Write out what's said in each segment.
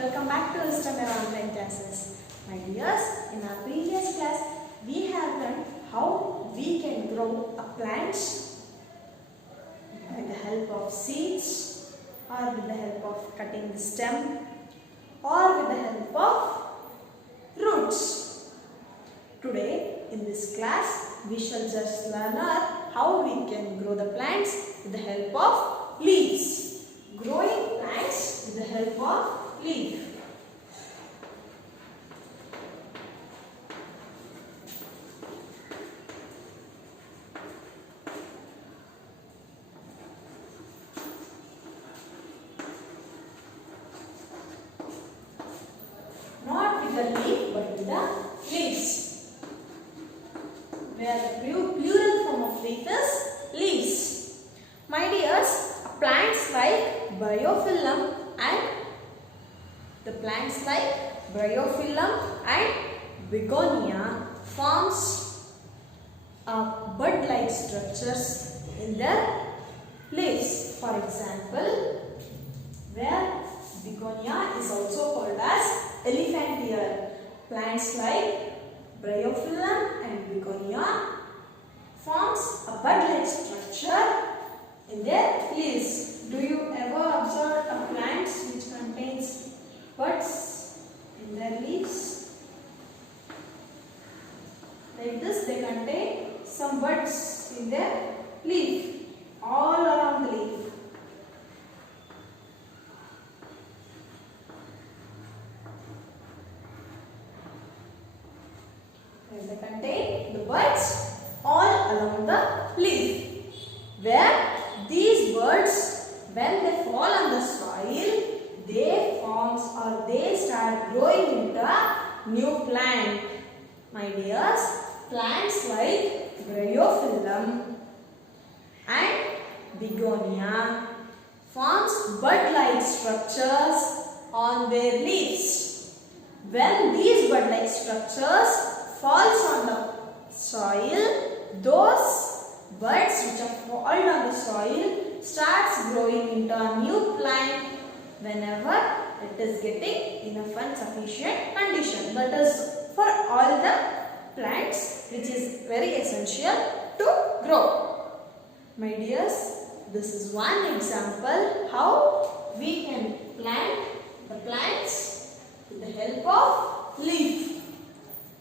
Welcome back to Wisdom Online classes. My dears, in our previous class, we have learned how we can grow a plant with the help of seeds, or with the help of cutting the stem, or with the help of roots. Today, in this class, we shall just learn how we can grow the plants with the help of leaves. Growing plants with the help of leaf. Not with the leaf but with the leaves. Where the plural form of leaf is leaves. My dears, plants like bryophyllum and begonia forms bud-like structures in their leaves. For example, where begonia is also called as elephant ear. Plants like bryophyllum and begonia forms a bud-like structure in their leaves. Do you ever observe a plant which contains buds in their leaves? Like this, they contain some buds in their leaf, all around the leaf. And they contain the buds all along the leaf. Where these buds, when they fall on the soil, they start growing into a new plant. My dears, plants like bryophyllum and begonia forms bud-like structures on their leaves. When these bud-like structures falls on the soil, those buds which have fallen on the soil starts growing into a new plant whenever it is getting enough and sufficient condition. That is for all the plants, which is very essential to grow. My dears, this is one example how we can plant the plants with the help of leaf.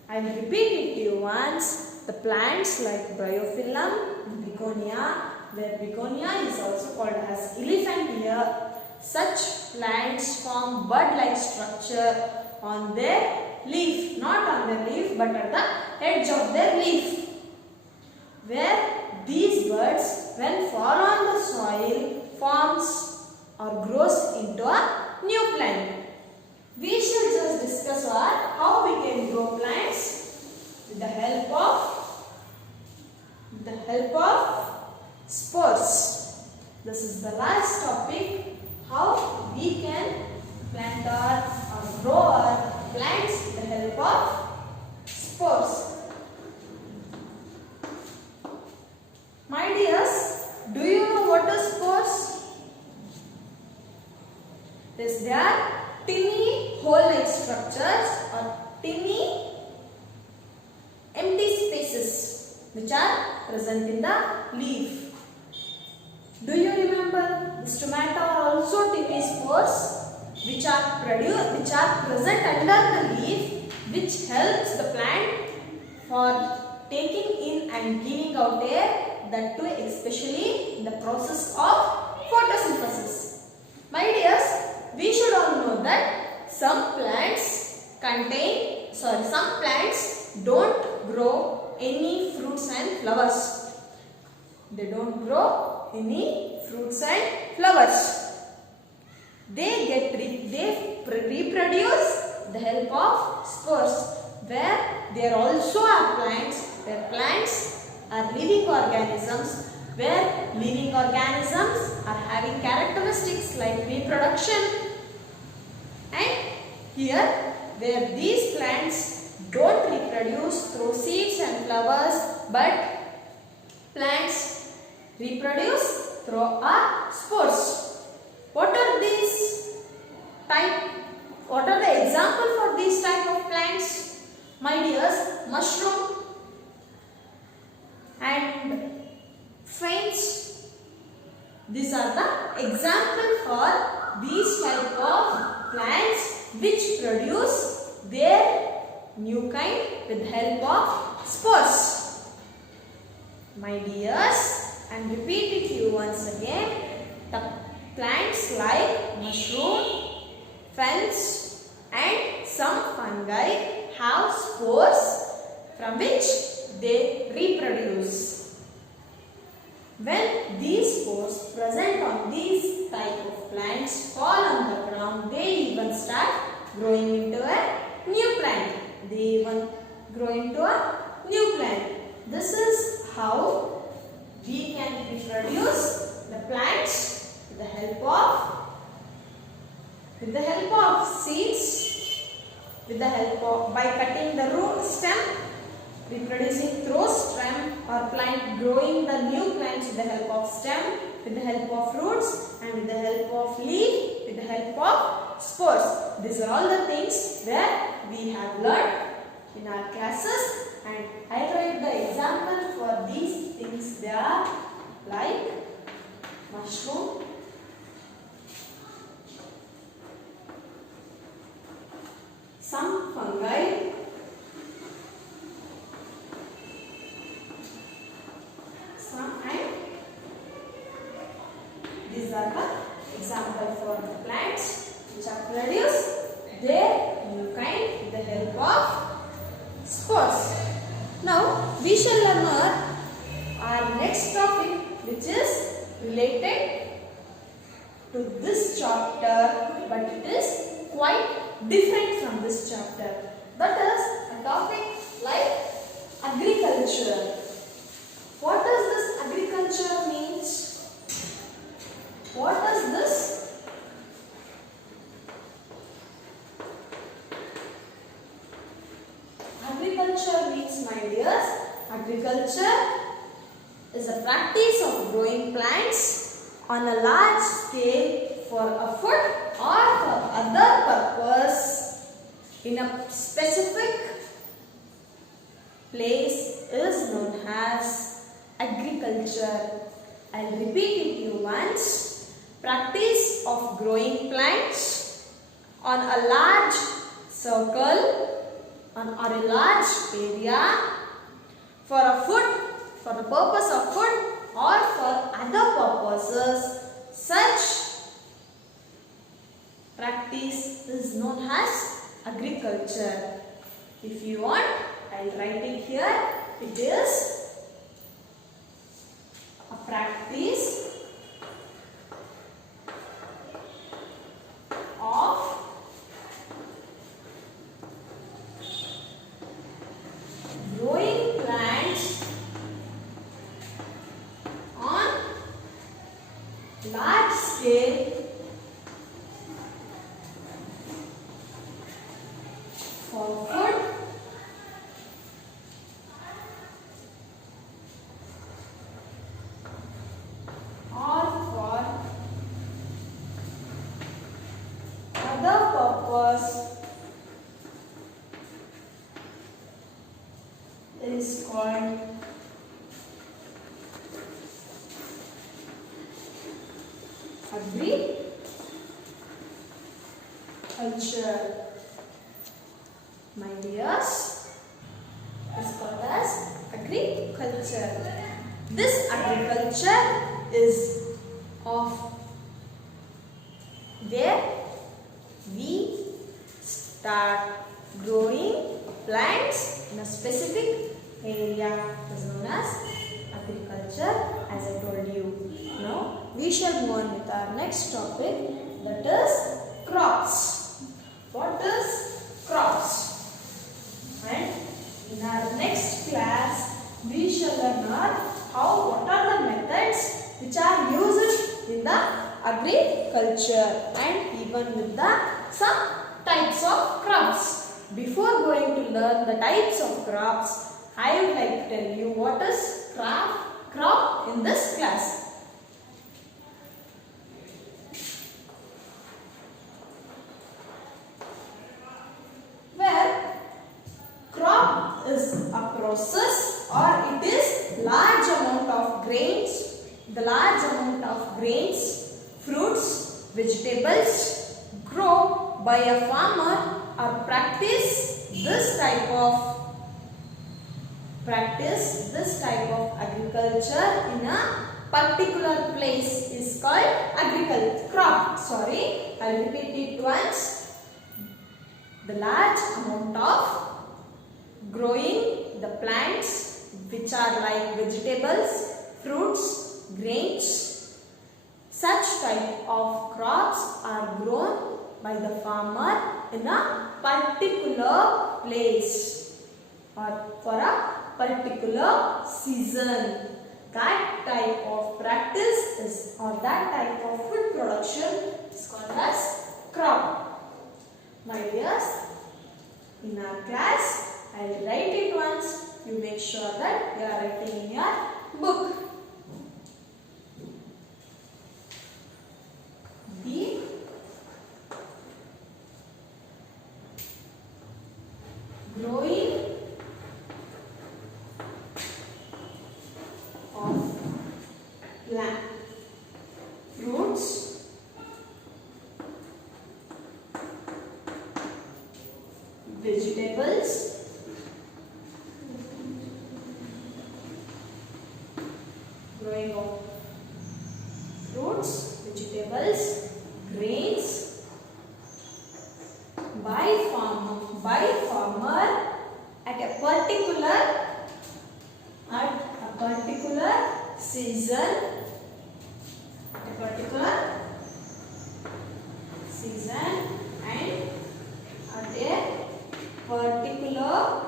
I will repeat it to you once. The plants like bryophyllum and begonia, where begonia is also called as elephant ear, such plants form bud-like structure on their leaf, not on their leaf but at the edge of their leaf. Where these buds, when fall on the soil, forms or grows into a new plant. We shall just discuss how we can grow plants with the help of spores. This is the last topic, how we can plant or grow our plants with the help of spores. My dears, do you know what is spores? Yes, they are tiny hole-like structures or tiny empty spaces which are present in the leaf. Do you remember the stomata are also tiny spores which are present under the leaf, which helps the plant for taking in and giving out air, that too in the process of photosynthesis. My dears, we should all know that some plants don't grow any fruits and flowers. They don't grow any fruits and flowers. They reproduce with the help of spores, where there also are plants, where plants are living organisms, where living organisms are having characteristics like reproduction. And here, where these plants don't reproduce through seeds and flowers, but plants reproduce through spores. What are these type reproduce their new kind with the help of spores. My dears, I am repeating to you once again, the plants like mushroom, ferns and some fungi have spores from which they reproduce. When these spores present on these type of plants fall on the ground, they even start growing into a new plant. They even grow into a new plant. This is how we can reproduce the plants with the help of seeds, with the help of by cutting the root stem, reproducing through stem, or plant growing the new plants with the help of stem, with the help of roots, and with the help of leaf, with the help of spores. These are all the things that we have learned in our classes, and I write the example for these things. They are like mushroom, some fungi, and these are the example for the plants which are produced their new kind with the help of spores. Now we shall learn our next topic, which is related to this chapter, but it is quite different from this chapter. That is a topic like agriculture. What does this agriculture means? What does this? Agriculture means, my dears, agriculture is a practice of growing plants on a large scale for a food or for other purpose in a specific place is known as agriculture. I'll repeat it to you once. Practice of growing plants on a large circle or a large area for a food, for the purpose of food or for other purposes. Such practice is known as agriculture. If you want, I'll write it here. It is a practice of growing plants on large scale for food or for other purpose is called agriculture. My dears, is called as agriculture. This agriculture is of where we start growing plants in a specific area is known as agriculture, as I told you. Now we shall move on with our next topic, that is crops. What is crops? And in our next class we shall learn what are the methods which are used in the agriculture and even with the some types of crops. Before going to learn the types of crops, I would like to tell you what is crop in this class. Where crop is a process or it is large amount of grains, fruits, vegetables grow by a farmer or practice this type of agriculture in a particular place is called crop. I'll repeat it once. The large amount of growing the plants which are like vegetables, fruits, grains. Such type of crops are grown by the farmer in a particular place or for a particular season. That type of practice or that type of food production is called as crop. My dears, in our class, I will write it once. You make sure that you are writing in your book. The growing of plant, fruits, vegetables, growing of fruits, vegetables, grains by farmer at a particular season, and at a particular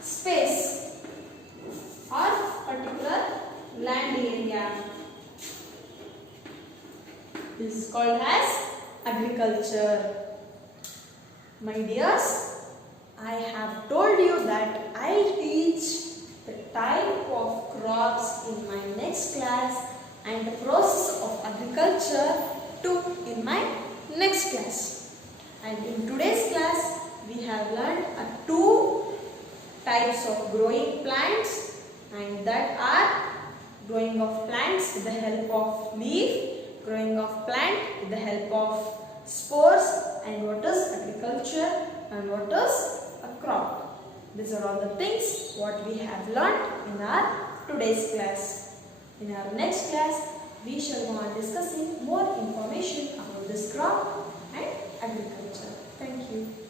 space or particular land area. This is called as agriculture. My dears, I have told you that I'll teach the type of crops in my next class and the process of agriculture too in my next class. And in today's class, we have learned two types of growing plants, and that are growing of plants with the help of leaf, growing of plant with the help of spores, and what is agriculture and what is a crop. These are all the things what we have learned in our today's class. In our next class, we shall go on discussing more information about this crop and agriculture. Thank you.